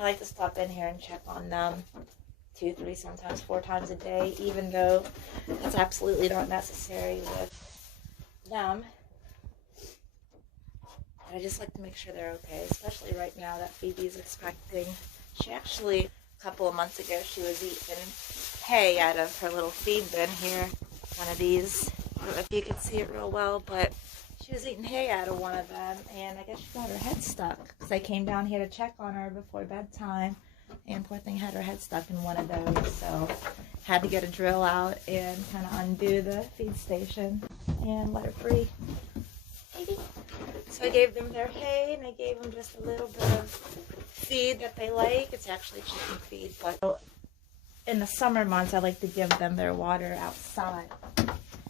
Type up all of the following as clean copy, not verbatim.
I like to stop in here and check on them 2, 3, sometimes 4 times a day, even though it's absolutely not necessary with them. I just like to make sure they're okay, especially right now that Phoebe's expecting. She actually, a couple of months ago, she was eating hay out of her little feed bin here. One of these. I don't know if you can see it real well, but she was eating hay out of one of them, and I guess she got her head stuck. Because I came down here to check on her before bedtime, and poor thing had her head stuck in one of those. So had to get a drill out and kind of undo the feed station and let her free. Maybe. So I gave them their hay, and I gave them just a little bit of feed that they like. It's actually chicken feed, but in the summer months I like to give them their water outside.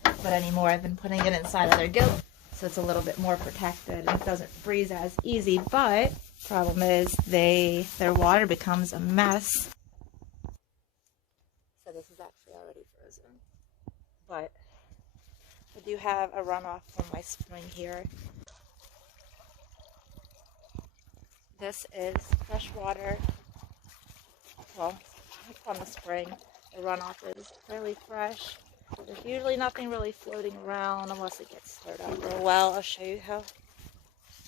But anymore I've been putting it inside of their goat, so it's a little bit more protected and it doesn't freeze as easy. But problem is their water becomes a mess. So this is actually already frozen. But I do have a runoff from my spring here. This is fresh water. Well, from the spring. The runoff is fairly fresh. There's usually nothing really floating around unless it gets stirred up real well. I'll show you how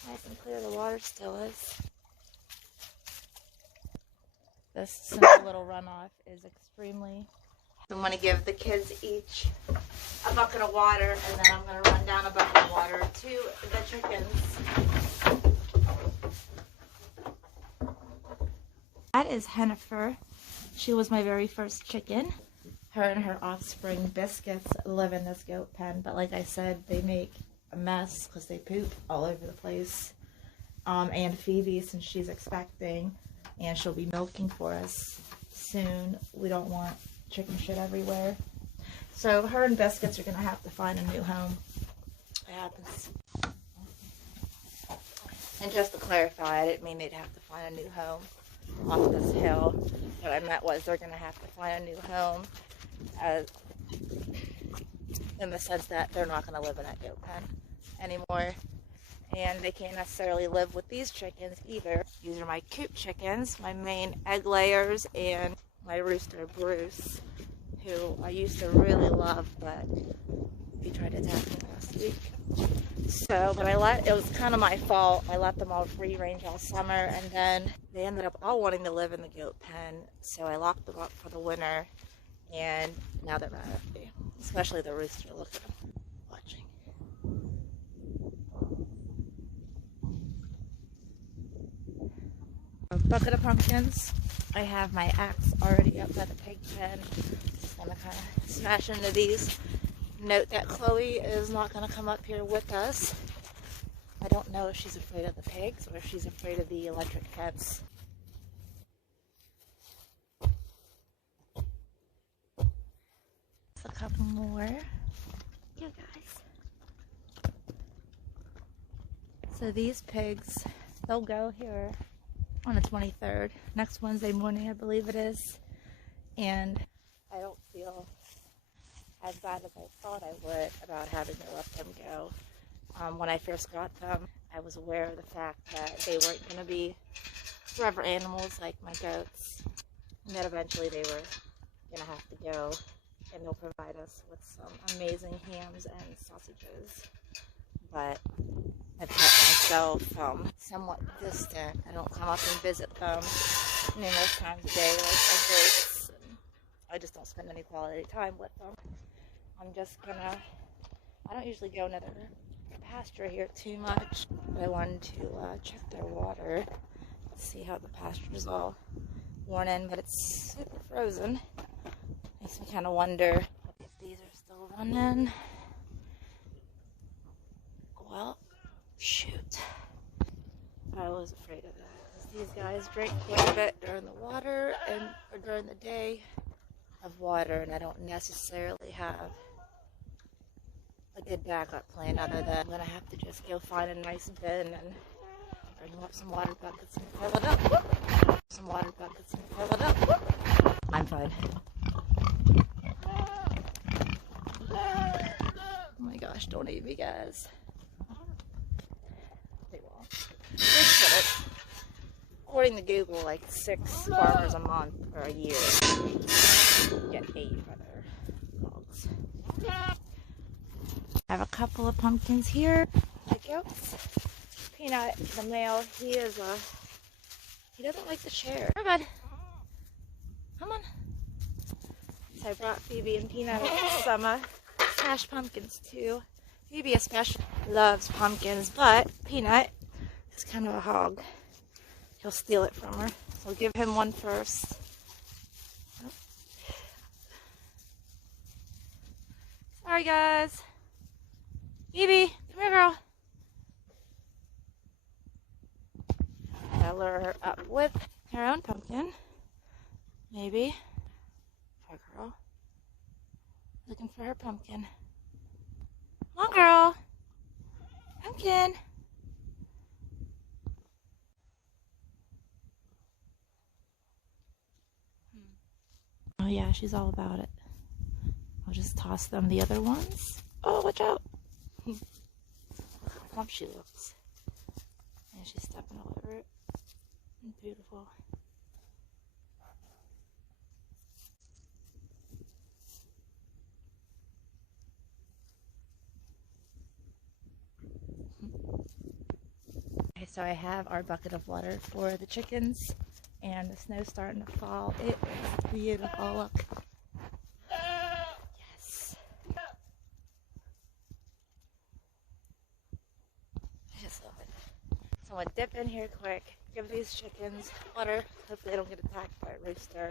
nice and clear the water still is. This simple little runoff is extremely... I'm going to give the kids each a bucket of water, and then I'm going to run down a bucket of water to the chickens. That is Hennifer. She was my very first chicken. Her and her offspring Biscuits live in this goat pen, but like I said, they make a mess because they poop all over the place. And Phoebe, since she's expecting and she'll be milking for us soon, we don't want chicken shit everywhere. So her and Biscuits are going to have to find a new home. It happens. And just to clarify, I didn't mean they'd have to find a new home off this hill. What I meant was they're going to have to find a new home, in the sense that they're not going to live in that goat pen anymore. And they can't necessarily live with these chickens either. These are my coop chickens, my main egg layers, and my rooster Bruce, who I used to really love, but he tried to attack me last week. So, but it was kind of my fault. I let them all free range all summer, and then they ended up all wanting to live in the goat pen, so I locked them up for the winter, and now they're mad at me. Especially the rooster. Look at him watching. A bucket of pumpkins. I have my axe already up by the pig pen. Just gonna kind of smash into these. Note that Chloe is not going to come up here with us. I don't know if she's afraid of the pigs or if she's afraid of the electric fence. A couple more. You guys. So these pigs, they'll go here on the 23rd. Next Wednesday morning, I believe it is. And I don't feel as bad as I thought I would about having to let them go. When I first got them, I was aware of the fact that they weren't going to be forever animals like my goats, and that eventually they were going to have to go, and they'll provide us with some amazing hams and sausages. But I've kept myself somewhat distant. I don't come up and visit them numerous times a day like my goats. I just don't spend any quality time with them. I'm just gonna, I don't usually go into their pasture here too much, but I wanted to check their water, see how the pasture's all worn in, but it's super frozen. Makes me kind of wonder if these are still running. Well, shoot. I was afraid of that, because these guys drink quite a bit during the water or during the day of water, and I don't necessarily have a good backup plan other than I'm gonna have to just go find a nice bin and bring up some water buckets and fill it up. Some water buckets and fill it up. I'm fine. Oh my gosh, don't eat me, guys. They won't. Just put it according to Google, like 6 farmers a month or a year get 8 other dogs. I have a couple of pumpkins here. Like goats. Peanut, the male, he doesn't like the chair. Come on, come on. So I brought Phoebe and Peanut some smashed pumpkins too. Phoebe especially loves pumpkins, but Peanut is kind of a hog. He'll steal it from her. So I'll give him one first. Oh. Sorry guys. Phoebe, come here girl. I'll lure her up with her own pumpkin. Maybe. Poor girl. Looking for her pumpkin. Come on girl. Pumpkin. Oh yeah, she's all about it. I'll just toss them the other ones. Oh, watch out. Look how plump she looks. And she's stepping all over it. Beautiful. Okay, so I have our bucket of water for the chickens, and the snow's starting to fall. It is beautiful. Look. Yes. I just love it. So I'm gonna dip in here quick, give these chickens water. Hopefully they don't get attacked by a rooster.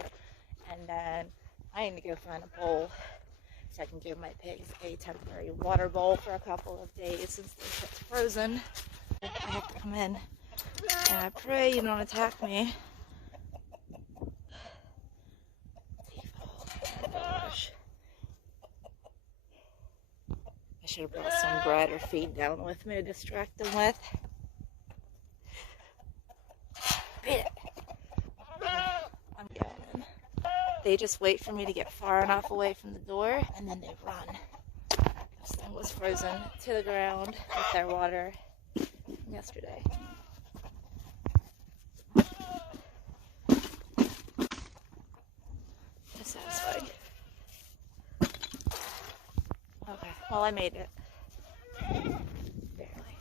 And then I need to go find a bowl so I can give my pigs a temporary water bowl for a couple of days since it's frozen. I have to come in, and I pray you don't attack me. Oh my gosh. I should have brought some bread or feed down with me to distract them with. Beat it. I'm going in. They just wait for me to get far enough away from the door, and then they run. This thing was frozen to the ground with their water yesterday. Just satisfying. Okay, well I made it. Barely.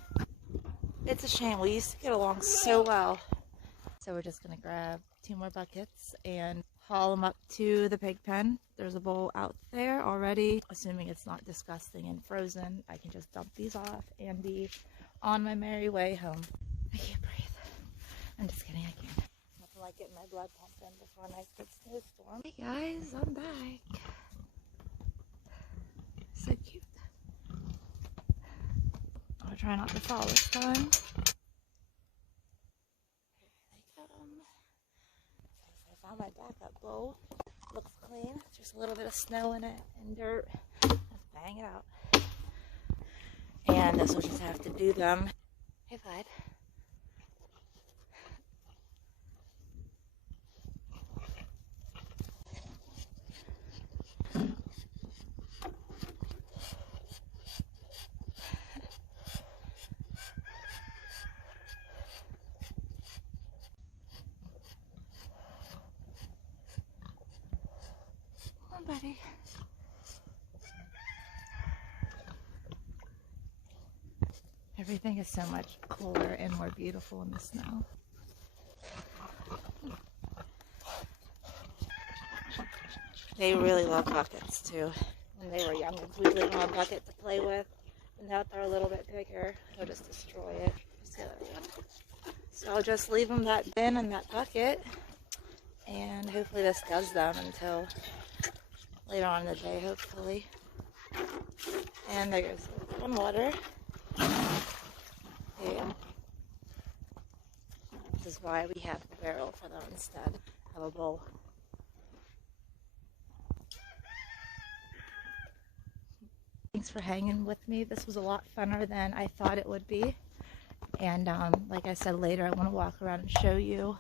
It's a shame, we used to get along so well. So we're just gonna grab 2 more buckets and haul them up to the pig pen. There's a bowl out there already. Assuming it's not disgusting and frozen, I can just dump these off and be on my merry way home. I can't breathe. I'm just kidding, I can't. Nothing like getting my blood pumping before a nice big snowstorm. Hey guys, I'm back. So cute. I'll try not to fall this time. I found my backup bowl. Looks clean. Just a little bit of snow in it and dirt. Let's bang it out. And this will just have to do them. Hey, Clyde. Buddy. Everything is so much cooler and more beautiful in the snow. They really love buckets too. When they were young, we gave them a bucket to play with. And now that they're a little bit bigger, they'll just destroy it. So I'll just leave them that bin and that bucket, and hopefully this does them until later on in the day, hopefully. And there goes one water. And this is why we have the barrel for them instead of a bowl. Thanks for hanging with me. This was a lot funner than I thought it would be. And like I said, later I want to walk around and show you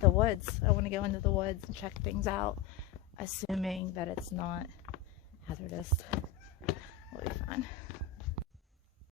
the woods. I want to go into the woods and check things out, assuming that it's not hazardous.